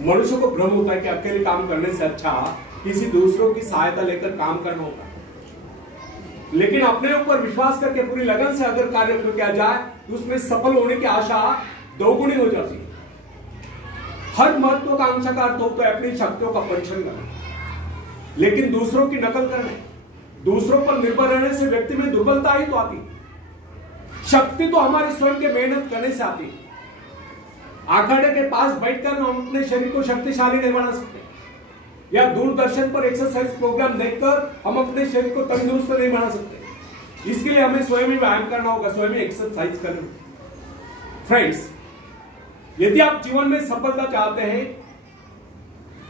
मनुष्य को भ्रम होता है कि अकेले काम करने से अच्छा किसी दूसरों की सहायता लेकर काम करना होता है, लेकिन अपने ऊपर विश्वास करके पूरी लगन से अगर कार्य को किया जाए तो उसमें सफल होने की आशा दोगुनी हो जाती है। हर महत्वाकांक्षा का अर्थ होता है अपनी शक्तियों का परीक्षण करना, लेकिन दूसरों की नकल करने, दूसरों पर निर्भर रहने से व्यक्ति में दुर्बलता ही तो आती है। शक्ति तो हमारी स्वयं के मेहनत करने से आती है। आखाड़े के पास बैठकर हम अपने शरीर को शक्तिशाली नहीं बना सकते, या दूरदर्शन पर एक्सरसाइज प्रोग्राम देखकर हम अपने शरीर को तंदुरुस्त नहीं बना सकते। इसके लिए हमें स्वयं ही व्यायाम करना होगा, स्वयं ही एक्सरसाइज करना होगा। फ्रेंड्स, यदि आप जीवन में सफलता चाहते हैं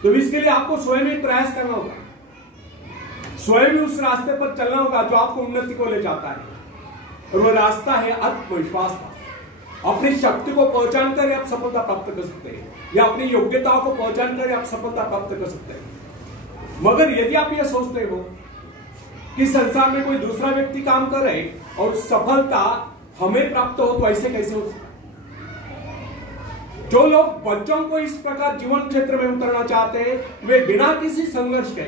तो इसके लिए आपको स्वयं ही प्रयास करना होगा, स्वयं ही उस रास्ते पर चलना होगा जो आपको उन्नति को ले जाता है, और वह रास्ता है आत्मविश्वास का। अपनी शक्ति को पहचान कर आप सफलता प्राप्त कर सकते हैं, या अपनी योग्यताओं को पहचान कर आप सफलता प्राप्त कर सकते हैं। मगर यदि आप यह सोचते हो कि संसार में कोई दूसरा व्यक्ति काम करे और सफलता हमें प्राप्त हो, तो ऐसे कैसे हो सकता? जो लोग बच्चों को इस प्रकार जीवन क्षेत्र में उतरना चाहते हैं, वे बिना किसी संघर्ष के,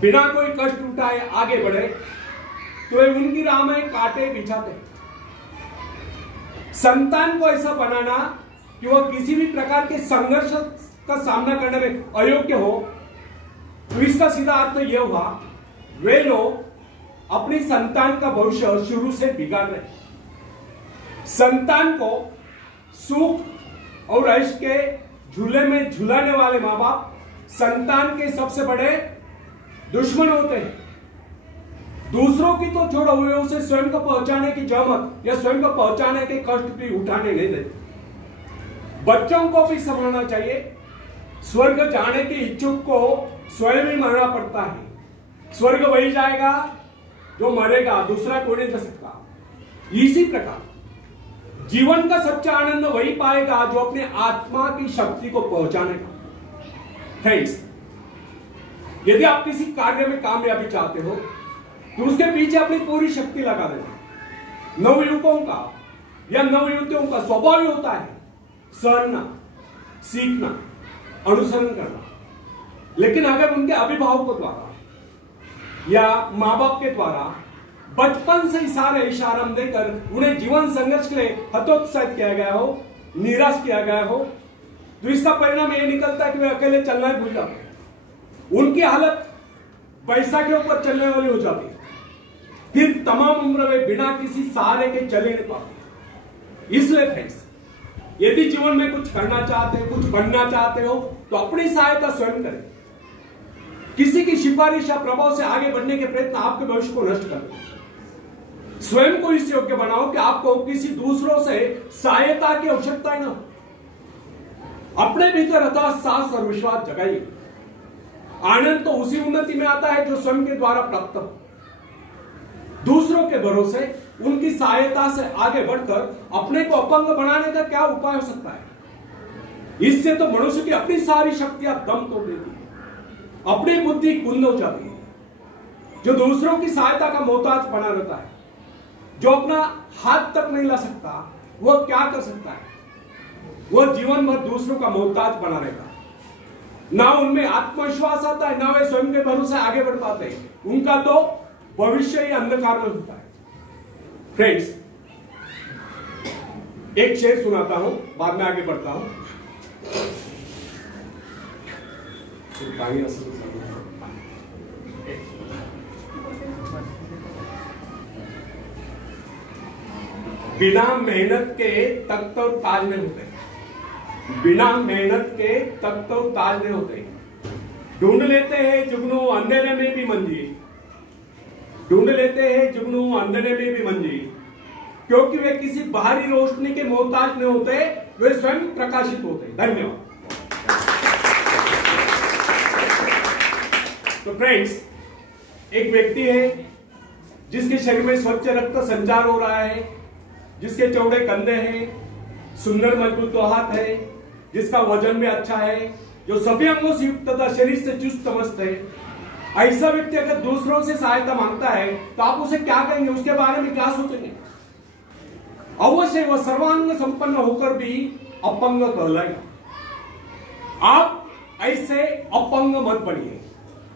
बिना कोई कष्ट उठाए आगे बढ़े, तो वे उनकी राह में कांटे बिछाते हैं। संतान को ऐसा बनाना कि वह किसी भी प्रकार के संघर्ष का सामना करने में अयोग्य हो, तो इसका सीधा अर्थ यह हुआ वे लोग अपनी संतान का भविष्य शुरू से बिगाड़ रहे हैं। संतान को सुख और ऐश के झूले में झुलाने वाले मां बाप संतान के सबसे बड़े दुश्मन होते हैं। दूसरों की तो छोड़ो, हुए उसे स्वयं को पहुंचाने की जहमत या स्वयं को पहुंचाने के कष्ट भी उठाने नहीं देते। बच्चों को भी समझना चाहिए, स्वर्ग जाने के इच्छुक को स्वयं ही मरना पड़ता है। स्वर्ग वही जाएगा जो मरेगा, दूसरा कोई नहीं जा सकता। इसी प्रकार जीवन का सच्चा आनंद वही पाएगा जो अपने आत्मा की शक्ति को पहुंचानेगा। फ्रेंड्स, यदि आप किसी कार्य में कामयाबी चाहते हो तो उसके पीछे अपनी पूरी शक्ति लगा देना। नवयुवकों का या नवयुवतियों का स्वभाव ही होता है सहना, सीखना, अनुसरण करना। लेकिन अगर उनके अभिभावकों द्वारा या मां बाप के द्वारा बचपन से इशारा देकर उन्हें जीवन संघर्ष के लिए हतोत्साहित किया गया हो, निराश किया गया हो, तो इसका परिणाम यह निकलता है कि वे अकेले चलना ही भूल जाते हैं। उनकी हालत पैसा के ऊपर चलने वाली हो जाती है। फिर तमाम उम्र वे बिना किसी सहारे के चले नहीं पाते। इसलिए फ्रेंड्स, यदि जीवन में कुछ करना चाहते हो, कुछ बनना चाहते हो, तो अपनी सहायता स्वयं करें। किसी की सिफारिश या प्रभाव से आगे बढ़ने के प्रयत्न आपके भविष्य को नष्ट कर देंगे। स्वयं को इस योग्य बनाओ कि आपको किसी दूसरों से सहायता की आवश्यकता ही ना हो। अपने भीतर अथाह साहस और विश्वास जगाइए। आनंद तो उसी उन्नति में आता है जो स्वयं के द्वारा प्राप्त हो। दूसरों के भरोसे, उनकी सहायता से आगे बढ़कर अपने को अपंग बनाने का क्या उपाय हो सकता है? इससे तो मनुष्य की अपनी सारी शक्तियां दम तोड़ देती है, अपनी बुद्धि कुंद हो जाती है। जो दूसरों की सहायता का मोहताज बना रहता है, जो अपना हाथ तक नहीं ला सकता, वह क्या कर सकता है? वह जीवन भर दूसरों का मोहताज बना रहेगा। ना उनमें आत्मविश्वास आता है, ना वे स्वयं के भरोसे आगे बढ़ पाते हैं। उनका तो भविष्य ही अंधकार में होता है। फ्रेंड्स, एक शेर सुनाता हूं, बाद में आगे बढ़ता हूं। बिना मेहनत के तख्त और ताज नहीं होते। बिना मेहनत के तख्त और ताज नहीं होते। ढूंढ लेते हैं जुगनू अंधेरे में भी मंजिल, ढूंढ लेते हैं जुगनू अंधेरे में भी मंजिल, क्योंकि वे किसी बाहरी रोशनी के मोहताज नहीं होते, वे स्वयं प्रकाशित होते। धन्यवाद। तो फ्रेंड्स, एक व्यक्ति है जिसके शरीर में स्वच्छ रक्त संचार हो रहा है, जिसके चौड़े कंधे हैं, सुंदर मजबूत हाथ है, जिसका वजन भी अच्छा है, जो सभी अंगों से युक्त तथा शरीर से चुस्त मस्त है। ऐसा व्यक्ति अगर दूसरों से सहायता मांगता है तो आप उसे क्या कहेंगे? उसके बारे में क्या सोचेंगे? अवश्य वह सर्वांग संपन्न होकर भी अपंग कहलाएगा। आप ऐसे अपंग मत बनिए,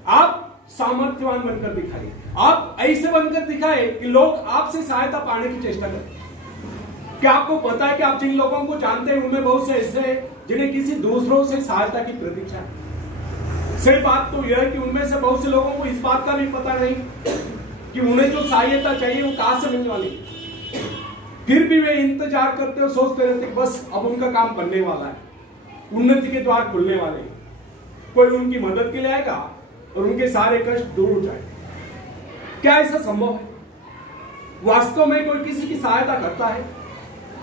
आप सामर्थ्यवान बनकर दिखाइए। आप ऐसे बनकर दिखाए कि लोग आपसे सहायता पाने की चेष्टा करें। क्या आपको पता है कि आप जिन लोगों को जानते हैं उनमें बहुत से ऐसे हैं जिन्हें किसी दूसरों से सहायता की प्रतीक्षा है। सिर्फ बात तो यह है कि उनमें से बहुत से लोगों को इस बात का भी पता नहीं कि उन्हें जो सहायता चाहिए वो कहां से मिलने वाली है। फिर भी वे इंतजार करते और सोचते रहते कि बस अब उनका काम बनने वाला है, उन्नति के द्वार खुलने वाले हैं, कोई उनकी मदद के लिए आएगा और उनके सारे कष्ट दूर हो जाएंगे। क्या ऐसा संभव है? वास्तव में कोई किसी की सहायता करता है?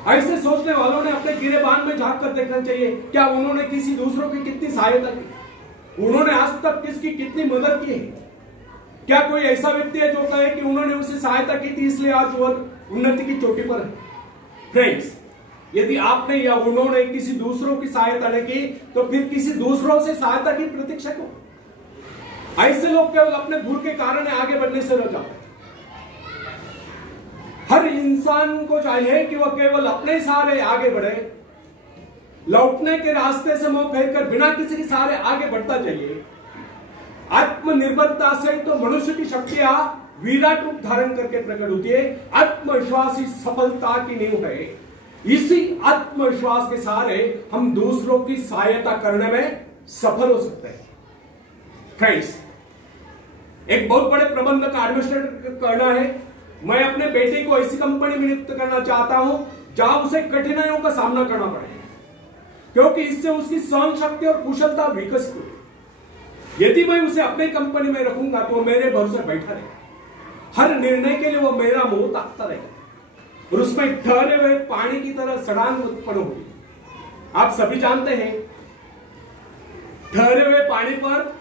ऐसे सोचने वालों ने अपने गिरेबान में झांक कर देखना चाहिए, क्या उन्होंने किसी दूसरों की कितनी सहायता की, उन्होंने आज तक किसकी कितनी मदद की है? क्या कोई ऐसा व्यक्ति है जो कहे कि उन्होंने उसे सहायता की थी इसलिए आज वह उन्नति की चोटी पर है? फ्रेंड्स, यदि आपने या उन्होंne किसी दूसरों की सहायता नहीं की तो फिर किसी दूसरों से सहायता की प्रतीक्षा क्यों? ऐसे लोग केवल अपने भूल के कारण आगे बढ़ने से रह जाते हैं। हर इंसान को चाहिए कि वह केवल अपने सहारे आगे बढ़े, लौटने के रास्ते से मुंह फेरकर बिना किसी के सहारे आगे बढ़ता चाहिए। आत्मनिर्भरता से तो मनुष्य की शक्तियां विराट रूप धारण करके प्रकट होती है। आत्मविश्वास ही सफलता की नींव है। इसी आत्मविश्वास के सहारे हम दूसरों की सहायता करने में सफल हो सकते हैं। फ्रेंड्स, एक बहुत बड़े प्रबंधक का एडमिनिस्ट्रेटर करना है। मैं अपने बेटे को ऐसी कंपनी में नियुक्त करना चाहता हूं जहां उसे कठिनाइयों का सामना करना पड़े, क्योंकि इससे उसकी सहन शक्ति और कुशलता विकसित होगी। यदि मैं उसे अपनी कंपनी में रखूंगा तो मेरे भरोसे बैठा रहेगा, हर निर्णय के लिए वो मेरा मुंह ताकता रहेगा और उसमें ठहरे हुए पानी की तरह सड़ान उत्पन्न होगी। आप सभी जानते हैं, ठहरे हुए पानी पर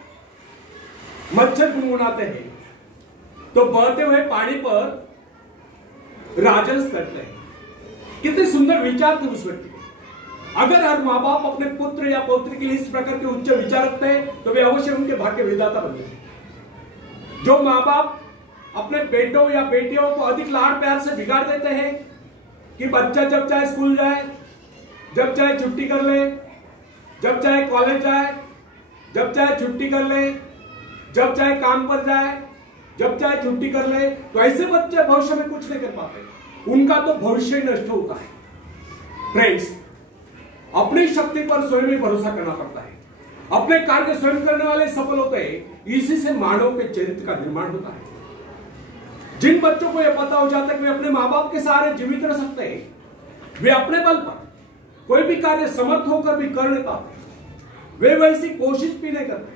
मच्छर गुनगुनाते हैं तो बहते हुए पानी पर राजस करते हैं। कितने सुंदर विचार थे उस व्यक्ति के। अगर हर माँ बाप अपने पुत्र या पौत्री के लिए इस प्रकार के उच्च विचार रखते हैं तो वे अवश्य उनके भाग्य विधाता बनते। जो माँ बाप अपने बेटों या बेटियों को अधिक लाड़ प्यार से बिगाड़ देते हैं कि बच्चा जब चाहे स्कूल जाए, जब चाहे छुट्टी कर ले, जब चाहे कॉलेज जाए, जब चाहे छुट्टी कर ले, जब चाहे काम पर जाए, जब चाहे छुट्टी कर ले, तो ऐसे बच्चे भविष्य में कुछ नहीं कर पाते, उनका तो भविष्य नष्ट होता है। फ्रेंड्स, अपनी शक्ति पर स्वयं ही भरोसा करना पड़ता है। अपने कार्य स्वयं करने वाले सफल होते हैं। इसी से मानव के चरित्र का निर्माण होता है। जिन बच्चों को यह पता हो जाता है कि वे अपने माँ बाप के सहारे जीवित रह सकते हैं, वे अपने बल पर कोई भी कार्य समर्थ होकर भी कर नहीं पाते, वे वैसी कोशिश भी नहीं करते।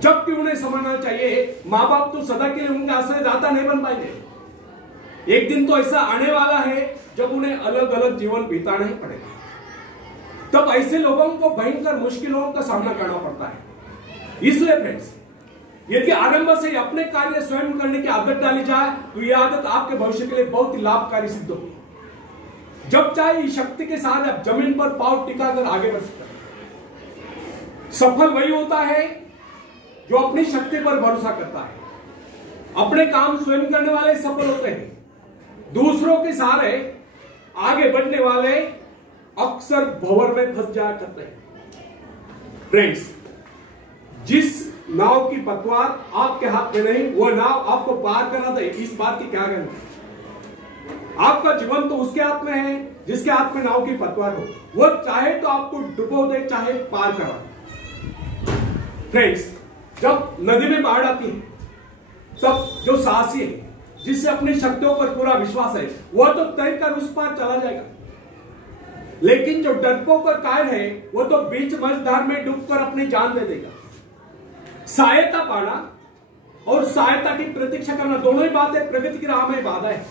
जबकि उन्हें समझना चाहिए माँ बाप तो सदा के लिए उनके आश्रयदाता नहीं बन पाएंगे। एक दिन तो ऐसा आने वाला है जब उन्हें अलग अलग जीवन बिताना ही पड़ेगा। तब ऐसे लोगों को भयंकर मुश्किलों का सामना करना पड़ता है। इसलिए फ्रेंड्स, यदि आरंभ से अपने कार्य स्वयं करने की आदत डाली जाए तो यह आदत आपके भविष्य के लिए बहुत ही लाभकारी सिद्ध होगी। जब चाहे इस शक्ति के साथ आप जमीन पर पांव टिकाकर आगे बढ़ सकते हैं। सफल वही होता है जो अपनी शक्ति पर भरोसा करता है। अपने काम स्वयं करने वाले सफल होते हैं। दूसरों के सहारे आगे बढ़ने वाले अक्सर भंवर में फंस जाया करते हैं। फ्रेंड्स, जिस नाव की पतवार आपके हाथ में नहीं, वह नाव आपको पार करना था, इस बात की क्या गारंटी? आपका जीवन तो उसके हाथ में है जिसके हाथ में नाव की पतवार हो। वह चाहे तो आपको डुबो दे, चाहे पार करा दे। फ्रेंड्स, जब नदी में बाढ़ आती है तब जो साहसी है, जिससे अपनी शक्तियों पर पूरा विश्वास है, वह तो तैरकर उस पार चला जाएगा। लेकिन जो डरपोक और कायर है, वह तो बीच मझधार में डूबकर अपनी जान दे देगा। सहायता पाना और सहायता की प्रतीक्षा करना दोनों ही बातें प्रगति की राह में बाधा है।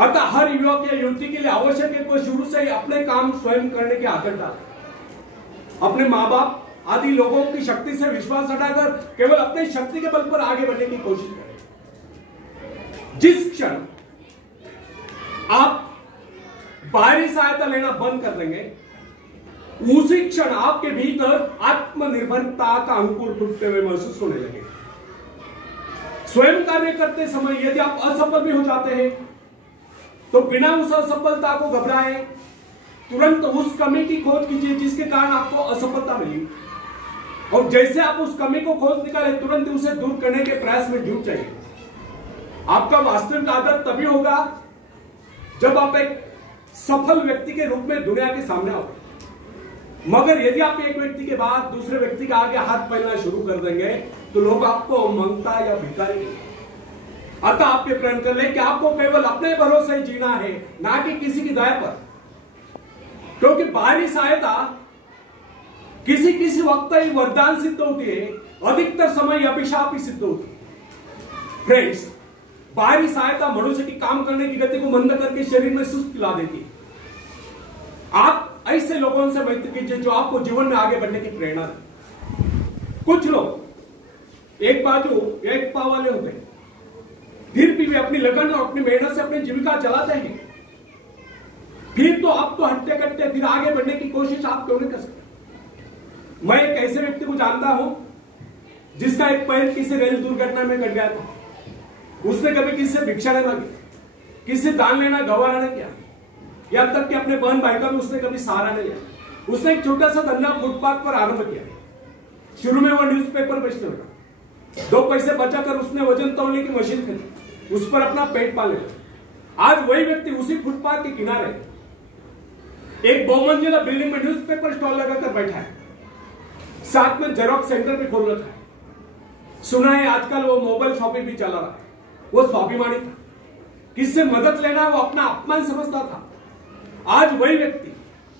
अतः हर युवक या युवती के लिए आवश्यक है कि शुरू से ही अपने काम स्वयं करने की आदत डाले। अपने माँ बाप आदि लोगों की शक्ति से विश्वास हटाकर केवल अपनी शक्ति के बल पर आगे बढ़ने की कोशिश करें। जिस क्षण आप बाहरी सहायता लेना बंद कर देंगे, उसी क्षण आपके भीतर आत्मनिर्भरता का अंकुर फूटते हुए महसूस होने लगे। स्वयं कार्य करते समय यदि आप असफल भी हो जाते हैं तो बिना उस असफलता को घबराए तुरंत उस कमी की खोज कीजिए जिसके कारण आपको असफलता मिली, और जैसे आप उस कमी को खोज निकाले तुरंत उसे दूर करने के प्रयास में जुट जाइए। आपका वास्तविक आदर तभी होगा जब आप एक सफल व्यक्ति के रूप में दुनिया के सामने आओ। मगर यदि आप एक व्यक्ति के बाद दूसरे व्यक्ति के आगे हाथ फैलाना शुरू कर देंगे तो लोग आपको मंगता या भिखारी। अतः आप ये प्रण कर ले कि आपको केवल अपने भरोसे ही जीना है, ना कि किसी की दया पर, क्योंकि बाहरी सहायता किसी किसी वक्त ही वरदान सिद्ध होती है, अधिकतर समय अभिशाप ही सिद्ध होती है। फ्रेंड्स, बाहरी सहायता मनुष्य की काम करने की गति को मंद करके शरीर में सुस्त ला देती है। आप ऐसे लोगों से मैत्री कीजिए जो आपको जीवन में आगे बढ़ने की प्रेरणा दे। कुछ लोग एक बाजू एक पाव वाले होते हैं, फिर भी वे अपनी लगन और अपनी मेहनत से अपनी जीविका चलाते हैं। फिर तो आप तो हट्टे कट्टे फिर आगे बढ़ने की कोशिश आप क्यों नहीं कर सकते? मैं एक ऐसे व्यक्ति को जानता हूं जिसका एक पैर किसी रेल दुर्घटना में कट गया था। उसने कभी किसी से भिक्षा नहीं मांगी, किसी से दान लेना गवारा नहीं किया, यहां तक कि अपने बहन भाई का भी उसने कभी सहारा नहीं लिया। उसने एक छोटा सा धंधा फुटपाथ पर आरंभ किया। शुरू में वो न्यूज़पेपर बेचने लगा, 2 पैसे बचाकर उसने वजन तौलने की मशीन खरीदी, उस पर अपना पेट पाले। आज वही व्यक्ति उसी फुटपाथ के किनारे एक बहुमंजिला बिल्डिंग में न्यूज़पेपर स्टॉल लगाकर बैठा है, साथ में जेरॉक्स सेंटर भी खोल रखा है। सुना है आजकल वो मोबाइल शॉपिंग भी चला रहा है। वो स्वाभिमानी था, किससे मदद लेना वो अपना अपमान समझता था। आज वही व्यक्ति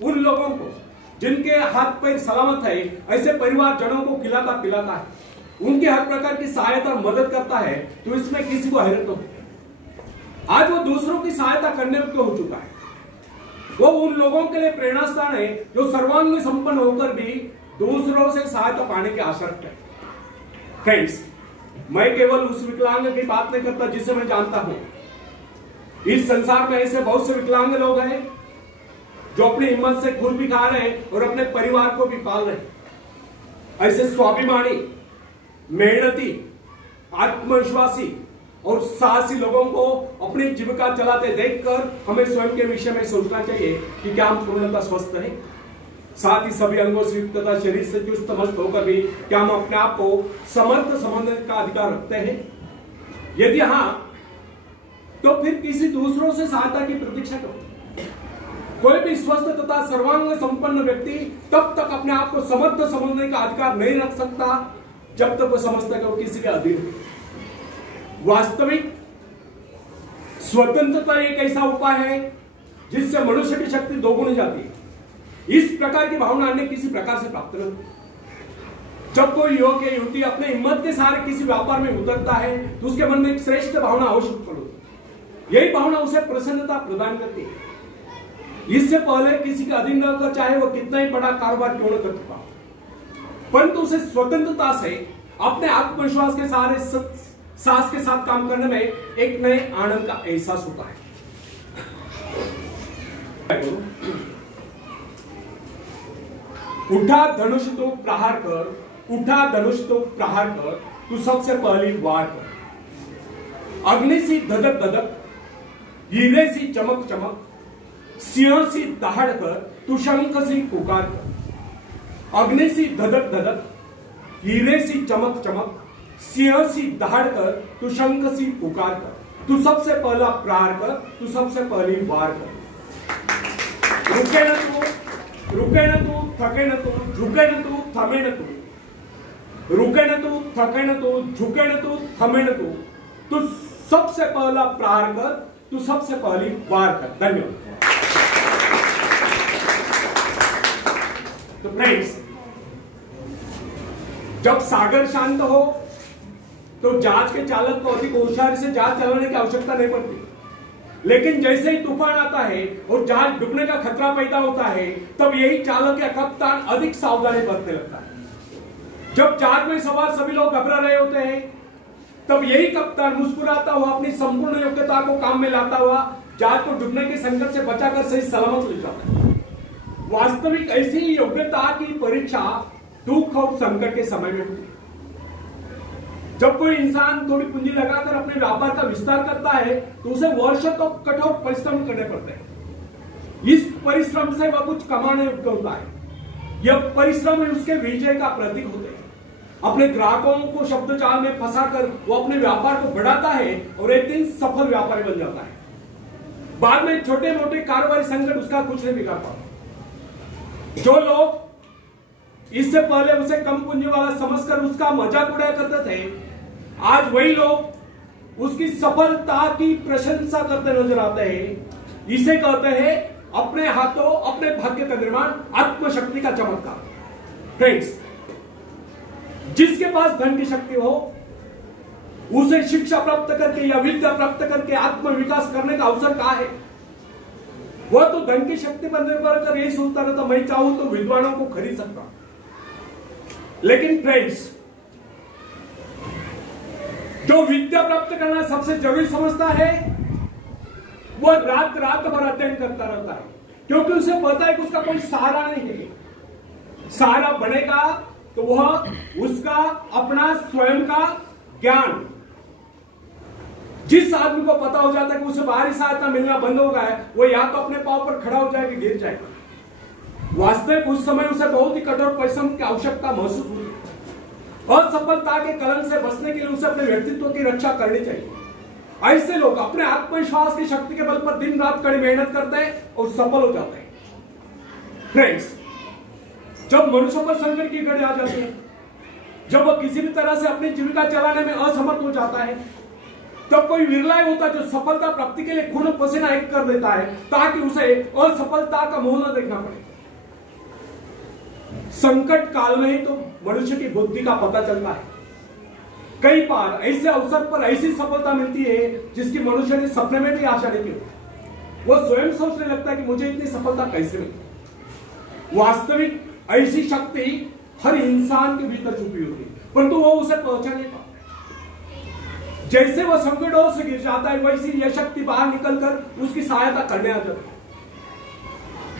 उन लोगों को जिनके हाथ पैर सलामत है, ऐसे परिवारजनों को खिलाता पिलाता है, उनके हर प्रकार की सहायता मदद करता है, तो इसमें किसी को हैरत हो। आज वो दूसरों की सहायता करने को हो चुका है। वो उन लोगों के लिए प्रेरणा स्थान है जो सर्वांग संपन्न होकर भी दूसरों से सहायता पाने की आशा रखते हैं। फ्रेंड्स, मैं केवल उस विकलांग की बात नहीं करता जिसे मैं जानता हूं। इस संसार में ऐसे बहुत से विकलांग लोग हैं जो अपनी हिम्मत से खुद भी खा रहे हैं और अपने परिवार को भी पाल रहे हैं। ऐसे स्वाभिमानी, मेहनती, आत्मविश्वासी और साहसी लोगों को अपनी जीविका चलाते देखकर हमें स्वयं के विषय में सोचना चाहिए कि क्या हम पूर्णतः स्वस्थ हैं, साथ ही सभी अंगों से युक्त तथा शरीर से चुस्त मस्त होकर भी क्या हम अपने आप को समर्थ समझने का अधिकार रखते हैं? यदि हां, तो फिर किसी दूसरों से सहायता की प्रतीक्षा करो। कोई भी स्वस्थ तथा सर्वांग संपन्न व्यक्ति तब तक अपने आप को समर्थ समझने का अधिकार नहीं रख सकता जब तक वो समझता है कि वो किसी के अधीन है। वास्तविक स्वतंत्रता एक ऐसा उपाय है जिससे मनुष्य की शक्ति दोगुनी जाती है। इस प्रकार की भावना अन्य किसी प्रकार से प्राप्त नहीं होती। जब कोई युवक या युवती अपने हिम्मत के सहारे किसी व्यापार में उतरता है तो उसके मन में एक श्रेष्ठ भावना अवश्य उत्पन्न होती है। यही भावना उसे प्रसन्नता प्रदान करती है। इससे पहले किसी के अधीन रहकर चाहे वो कितना ही बड़ा कारोबार क्यों न कर चुका, परंतु उसे स्वतंत्रता से अपने आत्मविश्वास के सहारे साहस के साथ काम करने में एक नए आनंद का एहसास होता है। उठा धनुष तो प्रहार कर, उठा धनुष तो प्रहार कर, तू सबसे पहली वार कर। अग्नि सी धधक धधक, हीरे सी चमक चमक, सिंह सी दहाड़ कर, तू शंख सी पुकार कर। अग्नि सी धधक धधक, हीरे सी चमक चमक, सिंह सी दहाड़ कर, तू शंख सी पुकार कर। तू सबसे पहला प्रहार कर, तू सबसे पहली वार कर। रुके न तू, रुके न तू, थके न तू, झुके न तू, थमे न तू। रुके न तू, थके न तू, झुके न तू, थमे न तू। तू सबसे पहला प्रहार कर, तू सबसे पहली वार कर। धन्यवाद। तो फ्रेंड्स, जब सागर शांत हो तो जहाज के चालक को अधिक होशियारी से जहाज चलाने की आवश्यकता नहीं पड़ती, लेकिन जैसे ही तूफान आता है और जहाज डूबने का खतरा पैदा होता है तब यही चालक या कप्तान अधिक सावधानी बरतने लगता है। जब जहाज में सवार सभी लोग घबरा रहे होते हैं तब यही कप्तान मुस्कुराता हुआ अपनी संपूर्ण योग्यता को काम में लाता हुआ जहाज को डूबने के संकट से बचाकर सही सलामत ले जाता है। वास्तविक ऐसी योग्यता की परीक्षा दुख और संकट के समय में होती है। जब कोई इंसान थोड़ी पूंजी लगाकर अपने व्यापार का विस्तार करता है तो उसे वर्षों तक कठोर परिश्रम करने पड़ते हैं। इस परिश्रम से वह कुछ कमाने योग्य होता है। यह परिश्रम उसके विजय का प्रतीक होते हैं। अपने ग्राहकों को शब्द जाल में फंसाकर वो अपने व्यापार को बढ़ाता है और एक दिन सफल व्यापारी बन जाता है। बाद में छोटे मोटे कारोबारी संकट उसका कुछ नहीं बिगाड़ पाता। जो लोग इससे पहले उसे कम पूंजी वाला समझकर उसका मजाक उड़ाया करते थे, आज वही लोग उसकी सफलता की प्रशंसा करते नजर आते हैं। इसे कहते हैं अपने हाथों अपने भाग्य का निर्माण, आत्मशक्ति का चमत्कार। फ्रेंड्स, जिसके पास धन की शक्ति हो उसे शिक्षा प्राप्त करके या विद्या प्राप्त करके आत्मविकास करने का अवसर कहां है? वह तो धन की शक्ति पर निर्भर कर यही सोचता रहता, मैं चाहूं तो विद्वानों को खरीद सकता। लेकिन फ्रेंड्स, जो विद्या प्राप्त करना सबसे जरूरी समझता है वह रात रात भर अध्ययन करता रहता है, क्योंकि उसे पता है कि उसका कोई सहारा नहीं है। सहारा बनेगा तो वह उसका अपना स्वयं का ज्ञान। जिस आदमी को पता हो जाता है कि उसे बाहरी सहायता मिलना बंद हो गया है, वो या तो अपने पांव पर खड़ा हो जाएगा, गिर जाएगा। वास्तविक उस समय उसे बहुत ही कठोर परिश्रम की आवश्यकता महसूस हुई। असफलता के कलंक से बचने के लिए उसे अपने व्यक्तित्व की रक्षा करनी चाहिए। ऐसे लोग अपने आत्मविश्वास की शक्ति के बल पर दिन रात कड़ी मेहनत करते हैं और सफल हो जाते हैं। फ्रेंड्स, जब मनुष्य पर संकट की घड़ी आ जाती है, जब वह किसी भी तरह से अपनी जीविका चलाने में असमर्थ हो जाता है, तब कोई विरला होता है जो सफलता प्राप्ति के लिए खून पसीना एक कर देता है ताकि उसे असफलता का मुंह न देखना पड़े। संकट काल में ही तो मनुष्य की बुद्धि का पता चलता है। कई बार ऐसे अवसर पर ऐसी सफलता मिलती है जिसकी मनुष्य ने सपने में भी आशा नहीं की। वो स्वयं सोचने लगता है कि मुझे इतनी सफलता कैसे मिली। वास्तविक ऐसी शक्ति हर इंसान के भीतर छुपी होती है, परंतु वो उसे पहचान नहीं पाता। जैसे वह संकटों से गिर जाता है, वैसी यह शक्ति बाहर निकलकर उसकी सहायता करने आ जाती है।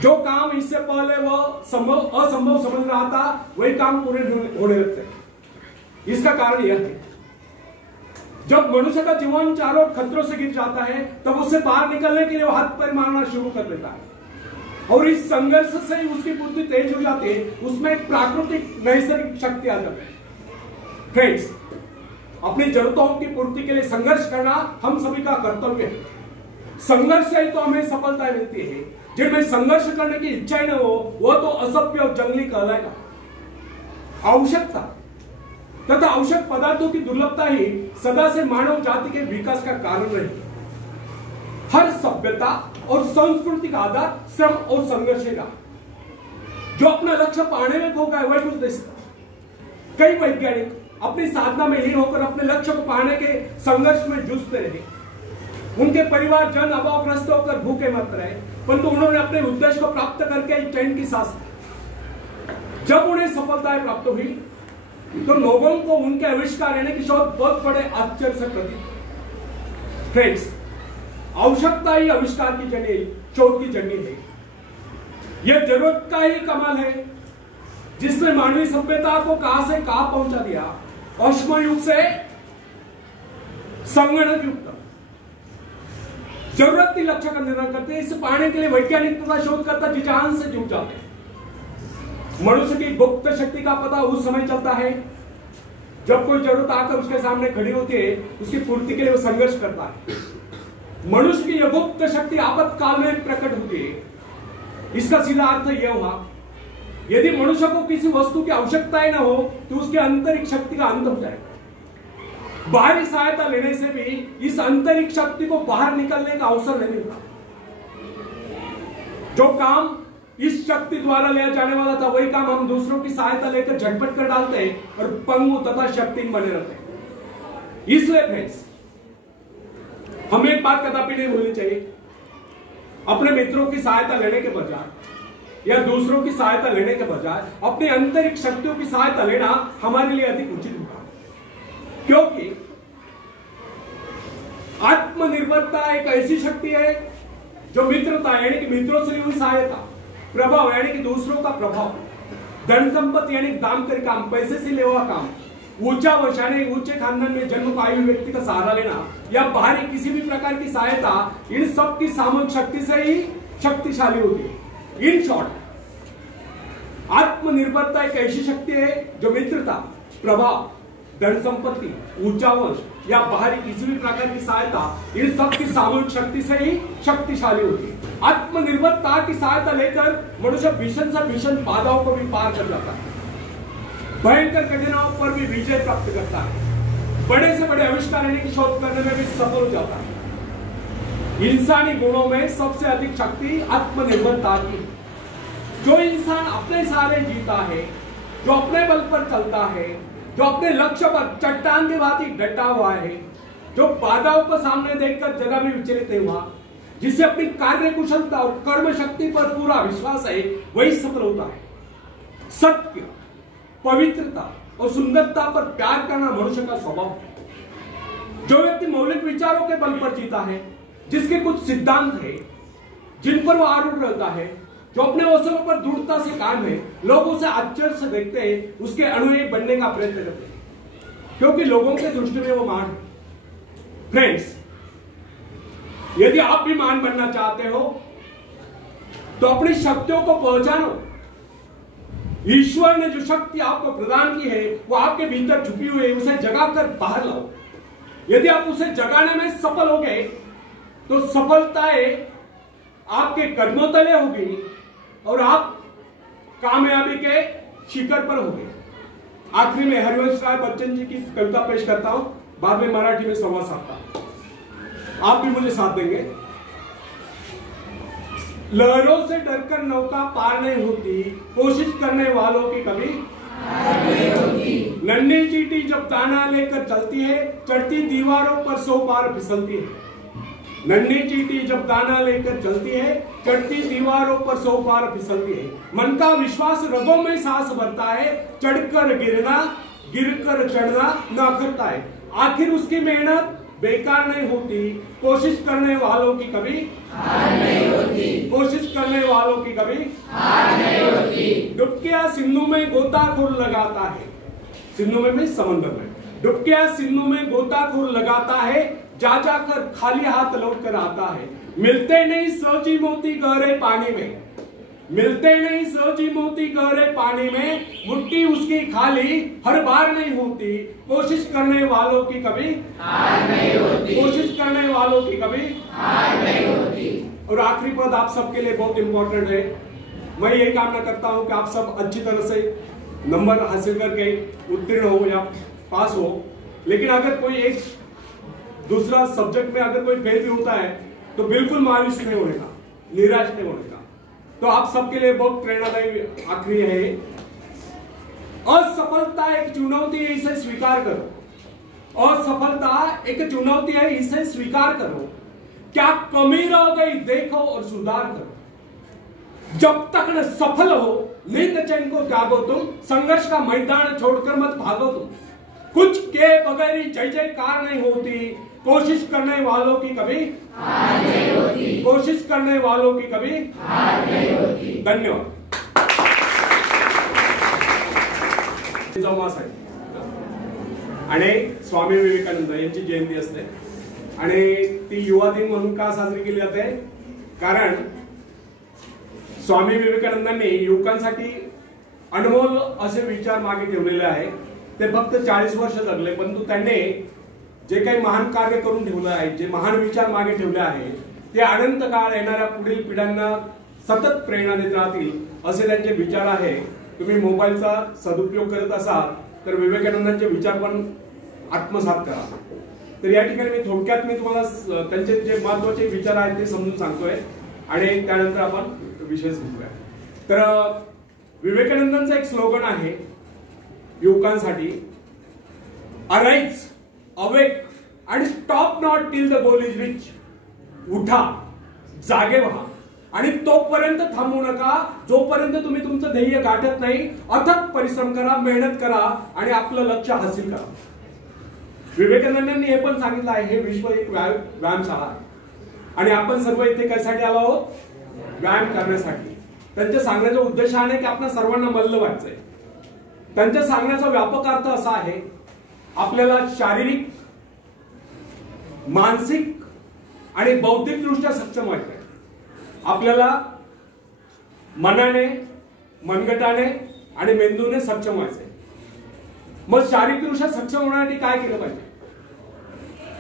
जो काम इससे पहले वह असंभव समझ रहा था, वही काम पूरे होने लगते हैं। इसका कारण यह है, जब मनुष्य का जीवन चारों खतरों से गिर जाता है, तब उससे बाहर निकलने के लिए वो हाथ पैर मारना शुरू कर देता है और इस संघर्ष से ही उसकी बुद्धि तेज हो जाती है। उसमें एक प्राकृतिक नैसर्गिक शक्ति आ जाती है। फ्रेंड्स, अपनी जरूरतों की पूर्ति के लिए संघर्ष करना हम सभी का कर्तव्य है। संघर्ष से ही तो हमें सफलता मिलती है। जिनमें संघर्ष करने की इच्छा ही न हो, वह तो असभ्य और जंगली कहलाएगा। आवश्यकता तथा आवश्यक पदार्थों की दुर्लभता ही सदा से मानव जाति के विकास का कारण रही। हर सभ्यता और संस्कृति का आधार श्रम और संघर्ष ही रहा। जो अपना लक्ष्य पाने में खो गया, वह कुछ नहीं सकता। कई वैज्ञानिक अपनी साधना में लीन होकर अपने लक्ष्य को पाने के संघर्ष में जूझते रहे। उनके परिवार जन अभावग्रस्त होकर भूखे मत रहे, परंतु उन्होंने अपने उद्देश्य को प्राप्त करके चैन की सांस ली। जब उन्हें सफलताएं प्राप्त हुई तो लोगों को उनके आविष्कार यानी कि शोध बहुत बड़े आश्चर्य से प्रतीत। फ्रेंड्स, आवश्यकता ही आविष्कार की जनी, शोध की जनी है। यह जरूरत का ही कमाल है जिसने मानवीय सभ्यता को कहां से कहां पहुंचा दिया। अश्म युग से संगणक युग तक जरूरत ही लक्ष्य का निर्णय करते हैं। इसे पाने के लिए वैज्ञानिक तथा शोधकर्ता जी जान से जुट जाते हैं। मनुष्य की गुप्त शक्ति का पता उस समय चलता है जब कोई जरूरत आकर उसके सामने खड़ी होती है, उसकी पूर्ति के लिए वो संघर्ष करता है। मनुष्य की यह गुप्त शक्ति आपातकाल में प्रकट होती है। इसका सीधा अर्थ यह हुआ, यदि मनुष्य को किसी वस्तु की आवश्यकता न हो तो उसकी आंतरिक शक्ति का अंत हो जाएगा। बाहरी सहायता लेने से भी इस आंतरिक शक्ति को बाहर निकलने का अवसर नहीं मिलता। जो काम इस शक्ति द्वारा लिया जाने वाला था, वही काम हम दूसरों की सहायता लेकर झटपट कर डालते हैं और पंगु तथा शक्तिहीन बने रहते हैं। इसलिए फ्रेंड्स, हमें एक बात कदापि नहीं भूलनी चाहिए, अपने मित्रों की सहायता लेने के बजाय या दूसरों की सहायता लेने के बजाय अपनी आंतरिक शक्तियों की सहायता लेना हमारे लिए अधिक उचित होगा। क्योंकि आत्मनिर्भरता एक ऐसी शक्ति है जो मित्रता यानी कि मित्रों से ली हुई सहायता, प्रभाव यानी कि दूसरों का प्रभाव, धन संपत्ति यानी दाम कर काम, पैसे से ले हुआ काम, ऊंचा वंश यानी ऊंचे खानदान में जन्म पाए हुए व्यक्ति का सहारा लेना या बाहरी किसी भी प्रकार की सहायता, इन सब की सामूहिक शक्ति से ही शक्तिशाली होती है। इन शॉर्ट, आत्मनिर्भरता एक ऐसी शक्ति है जो मित्रता, प्रभाव, धन संपत्ति, ऊर्जावंश या बाहरी किसी भी प्रकार की सहायता, इन सब की सामूहिक शक्ति से ही शक्तिशाली होती है। आत्मनिर्भरता की सहायता लेकर मनुष्य भीषण से भीषण बाधाओं को भी पार कर जाता है, भयंकर कठिनाइयों पर भी विजय प्राप्त करता है, बड़े से बड़े आविष्कार की शोध करने में भी सफल हो जाता है। इंसानी गुणों में सबसे अधिक शक्ति आत्मनिर्भरता की है। जो इंसान अपने सहारे जीता है, जो अपने बल पर चलता है, जो अपने लक्ष्य पर चट्टान के भांति डटा हुआ है, जो बाधाओं को सामने देखकर जरा भी विचलित नहीं हुआ, जिसे अपनी कार्य कुशलता और कर्म शक्ति पर पूरा विश्वास है, वही सफल होता है। सत्य, पवित्रता और सुंदरता पर प्यार करना मनुष्य का स्वभाव है। जो व्यक्ति मौलिक विचारों के बल पर जीता है, जिसके कुछ सिद्धांत है जिन पर वो आरूढ़ रहता है, जो अपने अवसरों पर दृढ़ता से कायम है, लोग उसे आश्चर्य से देखते हैं, उसके अनुयायी बनने का प्रयत्न करते हैं, क्योंकि लोगों के दृष्टि में वो महान है। फ्रेंड्स, यदि आप भी महान बनना चाहते हो तो अपनी शक्तियों को पहचानो। ईश्वर ने जो शक्ति आपको प्रदान की है वो आपके भीतर छुपी हुई है, उसे जगाकर बाहर लाओ। यदि आप उसे जगाने में सफल हो गए तो सफलताएं आपके कदमों तले होगी और आप कामयाबी के शिखर पर होंगे। आखिरी में हरिवंश राय बच्चन जी की कविता पेश करता हूं, बाद में मराठी में संवाद साधता हूं, आप भी मुझे साथ देंगे। लहरों से डरकर नौका पार नहीं होती, कोशिश करने वालों की कभी नहीं होती। नन्ही चींटी जब दाना लेकर चलती है, चढ़ती दीवारों पर 100 बार फिसलती है। नन्ही चींटी जब दाना लेकर चलती है, चढ़ती दीवारों पर 100 बार फिसलती है। मन का विश्वास रगों में सांस भरता है, चढ़कर गिरना, गिरकर चढ़ना न करता है। आखिर उसकी मेहनत बेकार नहीं होती, कोशिश करने वालों की कभी हार नहीं होती। कोशिश करने वालों की कभी हार नहीं होती। डुबकिया सिंधु में गोताखोर लगाता है, सिंधु में समंदर में, डुबकिया सिंधु में गोताखोर लगाता है, जा जाकर खाली हाथ लौट कर आता है। मिलते नहीं सोची मोती गहरे पानी में, मिलते नहीं सोची मोती गहरे पानी में, मुट्ठी उसकी खाली हर बार नहीं होती। कोशिश करने वालों की कभी हार नहीं होती। कोशिश करने वालों की कभी हार नहीं होती। और आखिरी पद आप सबके लिए बहुत इंपॉर्टेंट है। मैं यही कामना करता हूं कि आप सब अच्छी तरह से नंबर हासिल करके उत्तीर्ण हो या पास हो। लेकिन अगर कोई एक दूसरा सब्जेक्ट में अगर कोई फेल भी होता है तो बिल्कुल मायूस नहीं होने का, निराश नहीं होने का। तो आप सबके लिए बहुत प्रेरणादायी आखिरी है। असफलता एक चुनौती है, इसे स्वीकार करो। असफलता एक चुनौती है, इसे स्वीकार करो। क्या कमी रह गई देखो और सुधार करो। जब तक न सफल हो नींद चैन को त्यागो तुम, संघर्ष का मैदान छोड़कर मत भागो तुम। कुछ के बगैर जय जयकार नहीं होती, कोशिश करने वालों की कभी हार नहीं होती। कोशिश करने वालों की कभी हार नहीं होती। धन्यवाद। आणि स्वामी विवेकानंद यांची जयंती असते आणि ती युवा दिन म्हणून का साजरी केली जाते, कारण स्वामी विवेकानंदांनी युवकांसाठी अनमोल असे विचार मागे ठेवलेले आहे। ते फक्त 40 वर्ष जगले, परंतु त्यांनी जे काही महान कार्य करून ठेवलं आहे, जे महान विचार मागे ठेवले आहेत, ते अनंत काळ येणाऱ्या पुढील पिढ्यांना सतत प्रेरणा देत राहतील असे त्यांचे विचार आहे। तुम्ही मोबाईलचा सदुपयोग करत असाल तर विवेकानंदांचे विचार पण आत्मसात करा। तर या ठिकाणी मी थोडक्यात तुम्हाला त्यांचे जे महत्त्वाचे विचार आहेत ते समजून सांगतोय आणि त्यानंतर आपण विषय सुरूया। तर विवेकानंदांचं एक स्लोगन आहे युवकांसाठी, अराइज, अवेक आणि stop not till the goal is rich. उठा, जागे व्हा आणि तोपर्यंत थांबू नका जोपर्यंत तुम्ही तुमचं ध्येय गाठत नाही। अथक परिश्रम करा, मेहनत करा आणि आपलं लक्ष्य हासिल करा। विवेकानंदांनी हे पण सांगितलं आहे, हे विश्व एक व्यायामशाळा आहे आणि आपण सर्व इथे कशासाठी आलो आहोत, व्यायाम करण्यासाठी। त्यांच्या सांगण्याचा उद्देश आहे की आपण सर्वांना मल्ल व्हायचंय। त्यांच्या सांगण्याचा व्यापक अर्थ असा आहे, आपल्याला शारीरिक, मानसिक आणि बौद्धिक दृष्ट्या सक्षम व्हायचंय। आपल्याला मनाने, मनगटाने आणि मेंदूने सक्षम व्हायचंय. मग शारीरिकदृष्ट्या सक्षम होण्यासाठी काय केलं पाहिजे?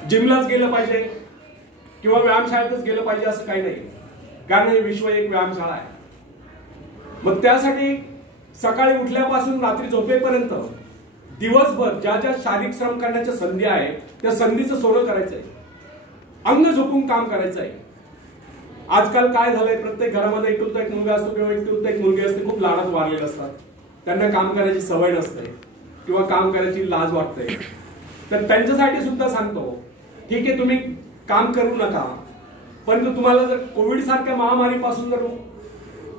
जिमलाच गेलं पाहिजे किंवा व्यायामशाळेतच गेलं पाहिजे असं काही नाही, कारण हे विश्व एक व्यायामशाळा आहे. मग त्यासाठी सकाळी उठल्यापासून रात्री झोपेपर्यंत दिवसभर ज्या ज्या शारीरिक श्रम करण्याच्या संधी आहे त्या संधीचं सोनं करायचंय, अंग झोपून काम करायचंय. आजकाल काय झालंय, प्रत्येक घरामध्ये एकुलता एक मुलगा असतो किंवा एकुलता एक मुलगी असते, खूप लहानात वारलेले असतात, त्यांना काम करायची सवय नसते किंवा काम करायची लाज वाटते. तर त्यांच्यासाठी सुद्धा सांगतो, ठीक आहे तुम्ही काम करू नका, परंतु तुम्हाला जर कोविड सारख्या महामारीपासून जर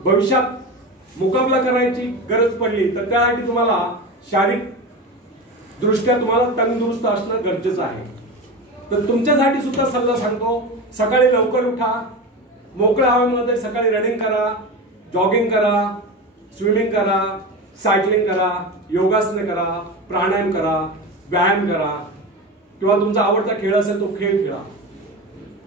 भविष्यात मुकाबला करायची गरज पडली तर त्यासाठी तुम्हाला शारीरिक दृष्ट्या तुम्हाला तंदुरुस्त असणं गरजेचं आहे. तर तुमच्यासाठी सुद्धा सल्ला सांगतो, सकाळी लवकर उठा, मोकळ्या हवेमध्ये सकाळी रनिंग करा, जॉगिंग करा, स्विमिंग करा, सायकलिंग करा, योगासने करा, प्राणायाम करा, व्यायाम करा, किंवा तुमचा आवडता खेळ असेल तो खेळ खेळा.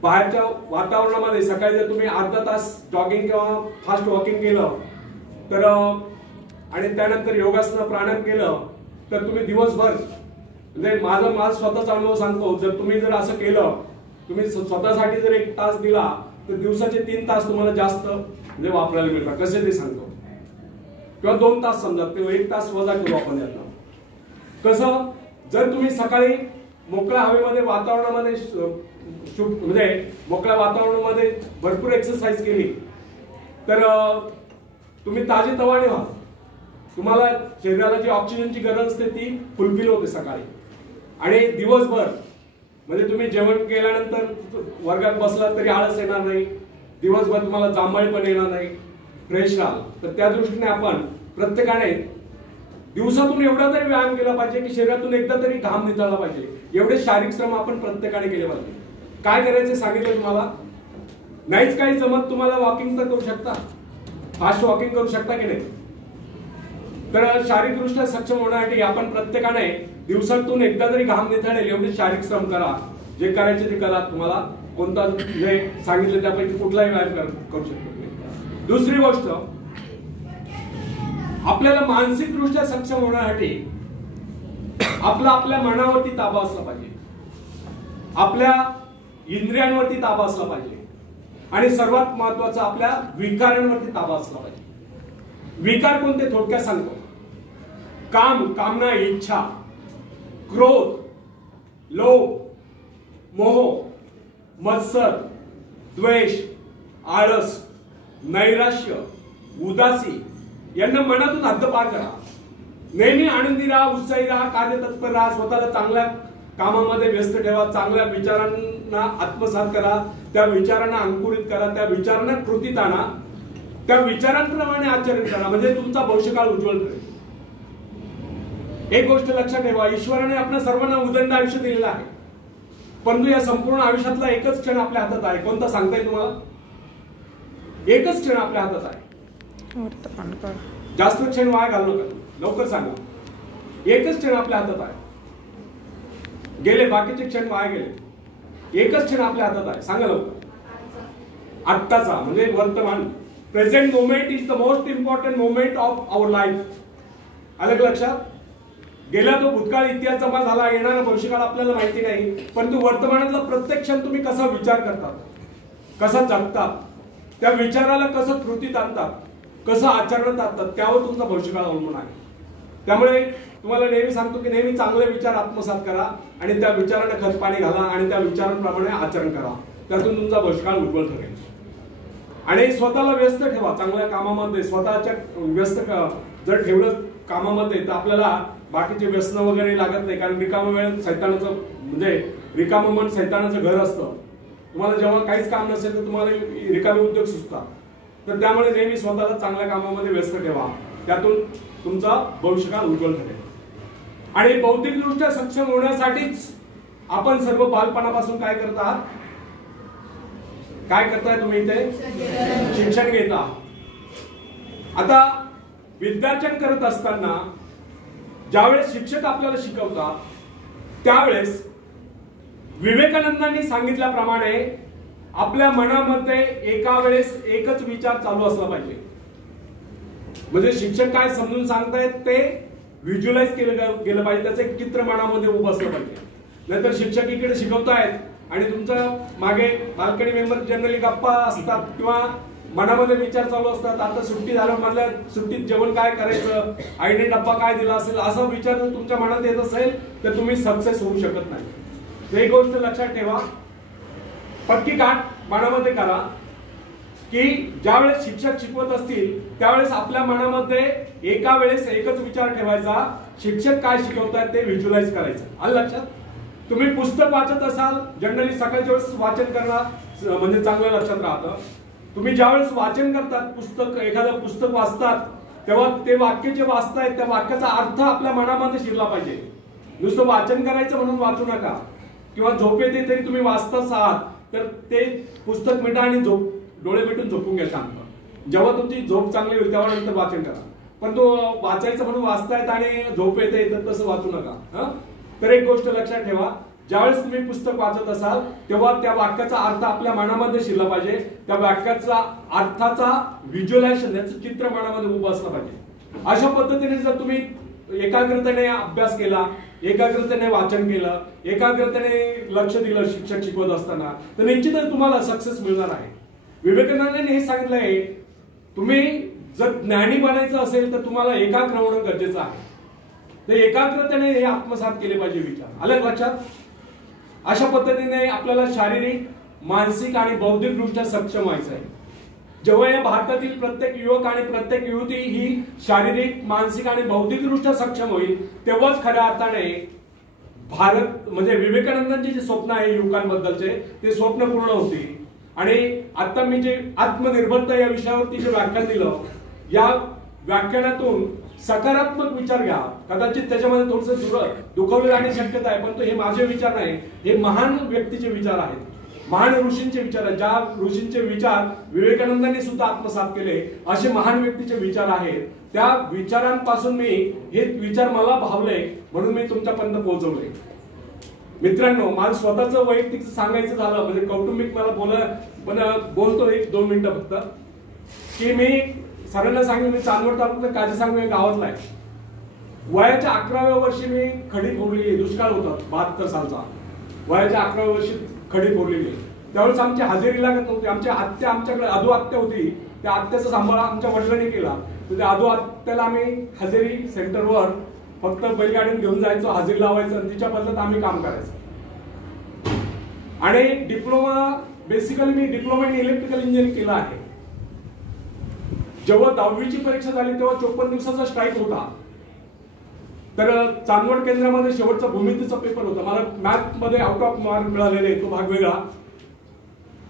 बाहेरच्या वातावरणामध्ये सकाळी जर तुम्ही अर्धा तास जॉगिंग किंवा फास्ट वॉकिंग केलं तर आणि त्यानंतर योगासन प्राणायाम केलं तर तुम्ही दिवसभर, म्हणजे माझा स्वतःचा अनुभव सांगतो, जर तुम्ही जर असं केलं, तुम्ही स्वतःसाठी जर 1 तास दिला तर दिवसाचे 3 तास तुम्हाला जास्त म्हणजे वापरायला मिळतात. कसे ते सांगतो, किंवा 2 तास समजा, ते 1 तास वजा करू आपण यातला. कसं, जर तुम्ही सकाळी मोकळ्या हवेमध्ये वातावरणामध्ये म्हणजे मोकळ्या वातावरणामध्ये भरपूर एक्सरसाइज केली तर तुम्ही ताजेतवाने व्हा, तुम्हाला शरीराला जी ऑक्सिजनची गरज असते ती फुलफिल होते सकाळी. आणि दिवसभर म्हणजे तुम्ही जेवण केल्यानंतर वर्गात बसला तरी आळस येणार नाही, दिवसभर तुम्हाला जांभळी पण येणार नाही, फ्रेश राहाल. तर त्या दृष्टीने आपण प्रत्येकाने दिवसातून एवढा तरी व्यायाम केला पाहिजे की शरीरातून एकदा तरी घाम नितळला पाहिजे. एवढे शारीरिक श्रम आपण प्रत्येकाने केले पाहिजे. काय करायचं सांगितलं तुम्हाला, नाहीच काही जमत तुम्हाला वॉकिंग तर करू शकता, फास्ट वॉकिंग करू शकता की नाही. तर शारीरिकदृष्ट्या सक्षम होण्यासाठी आपण प्रत्येकाने दिवसातून एकदा तरी घाम निथळेल एवढे शारीरिक श्रम करा. जे करायचे ते करा, तुम्हाला कोणता सांगितलं त्यापैकी कुठलाही व्यायाम करू शकतो. दुसरी गोष्ट, आपल्याला मानसिकदृष्ट्या सक्षम होण्यासाठी आपल्या मनावरती ताबा असला पाहिजे, आपल्या इंद्रियांवरती ताबा असला पाहिजे, आणि सर्वात महत्वाचं आपल्या विकारांवरती ताबा असला पाहिजे. विकार कोणते थोडक्यात सांगतो, काम, कामना, इच्छा, क्रोध, लोभ, मोह, मत्सर, द्वेष, आळस, नैराश्य, उदासी यांना मनातून हद्दपार करा. नेहमी आनंदी राहा, उत्साही राहा, कार्यतत्पर राहा, स्वतःला चांगल्या कामामध्ये व्यस्त ठेवा, चांगल्या विचारांना आत्मसात करा, त्या विचारांना अंकुरित करा, त्या विचारांना कृतीत आणा, त्या विचारांप्रमाणे आचरण करा, म्हणजे तुमचा भविष्यकाळ उज्ज्वल ठरेल. एक गोष्ट लक्षात ठेवा, ईश्वराने आपल्या सर्वांना उदंड आयुष्य दिलेलं आहे, परंतु या संपूर्ण आयुष्यातला एकच क्षण आपल्या हातात आहे. कोणता सांगता येईल तुम्हाला? एकच क्षण आपल्या हातात आहे. जास्त क्षण वाया घालू नका, लवकर सांगा. एकच क्षण आपल्या हातात आहे, गेले बाकीचे क्षण वाया गेले. एकच क्षण आपल्या हातात आहे, सांगा लवकर. आत्ताचा म्हणजे वर्तमान, present moment is the most important moment of our life. आलं का लक्षात? गेला तो भूतकाळ इतिहास जमा झाला, येणारा भविष्यकाळ आपल्याला माहिती नाही, परंतु वर्तमानातला प्रत्येक क्षण तुम्ही कसा विचार करतात, कसा जगतात, त्या विचाराला कसं कृतीत आणतात, कसं आचरणात आणतात, त्यावर तुमचा भविष्यकाळ अवलंबून आहे. त्यामुळे तुम्हाला नेहमी सांगतो की नेहमी चांगले विचार आत्मसात करा आणि त्या विचारांना खतपाणी घाला आणि त्या विचारांप्रमाणे आचरण करा, त्यातून तुमचा भविष्यकाळ उज्ज्वल ठरेल. आणि स्वतःला व्यस्त ठेवा चांगल्या कामामध्ये. स्वतःच्या व्यस्त जर ठेवलं कामामध्ये तर आपल्याला बाकीचे व्यसन वगैरे लागत नाही, कारण रिकामा वेळ सैतानाचं म्हणजे रिकामं मन सैतानाचं घर असतं. तुम्हाला जेव्हा काहीच काम नसेल तर तुम्हाला रिकामे उद्योग सुचतात. तर त्यामुळे नेहमी स्वतःला चांगल्या कामामध्ये व्यस्त ठेवा, त्यातून तुमचा भविष्यकाळ उज्ज्वल ठरेल. आणि बौद्धिकदृष्ट्या सक्षम होण्यासाठीच आपण सर्व बालपणापासून काय करत आहात, काय करताय तुम्ही इथे? शिक्षण घेता. आता विद्यार्जन करत असताना ज्यावेळेस शिक्षक आपल्याला शिकवतात त्यावेळेस विवेकानंदांनी सांगितल्याप्रमाणे आपल्या मनामध्ये एका वेळेस एकच विचार चालू असला पाहिजे. म्हणजे शिक्षक काय समजून सांगतायत ते व्हिज्युअलाइज केलं गेलं पाहिजे, त्याचं एक चित्र मनामध्ये उभं असलं पाहिजे. नाहीतर शिक्षक इकडे शिकवतायत आणि तुमच्या मागे बाल्कनी मेंबर जनरली गप्पा असतात किंवा मनामध्ये विचार चालू असतात. आता सुट्टी झालं म्हणलं, सुट्टीत जेवण काय करायचं, आईने डब्बा काय दिला असेल, असा विचार जर तुमच्या मनात येत असेल तर तुम्ही सक्सेस होऊ शकत नाही. तर एक गोष्ट लक्षात ठेवा, पक्की गाठ मनामध्ये करा की ज्यावेळेस शिक्षक शिकवत असतील त्यावेळेस आपल्या मनामध्ये एका वेळेस एकच विचार ठेवायचा, शिक्षक काय शिकवतायत ते व्हिज्युअलाइज करायचं. आलं लक्षात? तुम्ही पुस्तक वाचत असाल, जनरली सकाळच्या वेळेस वाचन करणं म्हणजे चांगलं लक्षात राहतं. तुम्ही ज्यावेळेस वाचन करतात, पुस्तक एखादं पुस्तक वाचतात, तेव्हा ते वाक्य जे वाचतायत त्या वाक्याचा अर्थ आपल्या मनामध्ये शिरला पाहिजे. नुसतं वाचन करायचं म्हणून वाचू नका, किंवा झोप येते तरी तुम्ही वाचताच आहात तर ते पुस्तक मिटा आणि झोप, डोळे मिटून झोपून घ्या शांत. जेव्हा तुमची झोप चांगली होईल तेव्हा नंतर वाचन करा. पण तो वाचायचं म्हणून वाचतायत आणि झोप येते तर तसं वाचू नका. तर एक गोष्ट लक्षात ठेवा, ज्यावेळेस तुम्ही पुस्तक वाचत असाल तेव्हा त्या वाक्याचा अर्थ आपल्या मनामध्ये शिरला पाहिजे. त्या वाक्याचा अर्थाचा व्हिज्युअलायझेशन, त्याचं चित्र मनामध्ये उभं असलं पाहिजे. अशा पद्धतीने जर तुम्ही एकाग्रतेने अभ्यास केला, एकाग्रतेने वाचन केलं, एकाग्रतेने लक्ष दिलं शिक्षक शिकवत असताना, तर निश्चितच तुम्हाला सक्सेस मिळणार आहे. विवेकानंदांनी हे सांगितलंय, तुम्ही जर ज्ञानी बनायचं असेल तर तुम्हाला एकाग्र होणं गरजेचं आहे. तर एकाग्रतेने हे आत्मसात केले पाहिजे विचार. आलं लक्षात? अशा पद्धतीने आपल्याला शारीरिक, मानसिक आणि बौद्धिकदृष्ट्या सक्षम व्हायचं आहे. जेव्हा या भारतातील प्रत्येक युवक आणि प्रत्येक युवती ही शारीरिक, मानसिक आणि बौद्धिकदृष्ट्या सक्षम होईल तेव्हाच खऱ्या अर्थाने भारत म्हणजे विवेकानंदांचे जे स्वप्न आहे युवकांबद्दलचे ते स्वप्न पूर्ण होतील. आणि आता मी जे आत्मनिर्भरता या विषयावरती जे व्याख्यान दिलं, या व्याख्यानातून सकारात्मक विचार घ्या. कदाचित त्याच्यामध्ये थोडंसं दुखवलं जाण्याची शक्यता आहे, पण हे माझे विचार नाही, हे महान व्यक्तीचे विचार आहेत, महान ऋषींचे विचार आहेत. ज्या ऋषींचे विचार विवेकानंदांनी सुद्धा आत्मसात केले असे महान व्यक्तीचे विचार आहेत. त्या विचारांपासून मी हे विचार मला भावले म्हणून मी तुमच्यापर्यंत पोहोचवले. मित्रांनो, मला स्वतःचं वैयक्तिक सांगायचं झालं म्हणजे कौटुंबिक मला बोलतो 1-2 मिनिटं फक्त, की मी सरांना सांगितलं मी चांदवड तालुक्यात काजीसांगवी या गावातला आहे. वयाच्या 11व्या वर्षी मी खडी फोडलेली, दुष्काळ होता 72 सालचा, वयाच्या 11व्या वर्षी खडी फोडलेली. त्यावेळेस आमची हजेरी लागत नव्हती. आमच्या आत्या, आमच्याकडे अधू आत्या होती, त्या आत्याचा सांभाळ आमच्या वडिलांनी केला. तर त्या अधू आत्याला आम्ही हजेरी सेंटरवर फक्त बैलगाडीत घेऊन जायचो, हजेरी लावायचं आणि तिच्या पद्धत आम्ही काम करायचं. आणि diploma, basically me diploma in electrical engineering केला आहे. जेव्हा 10वीची परीक्षा झाली तेव्हा 54 दिवसाचा स्ट्राईक होता. तर चांदवड केंद्रामध्ये शेवटचा भूमितीचा पेपर होता. मला मॅथ मध्ये आउट ऑफ मार्क मिळालेले, तो भाग वेगळा.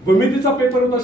भूमितीचा पेपर होता.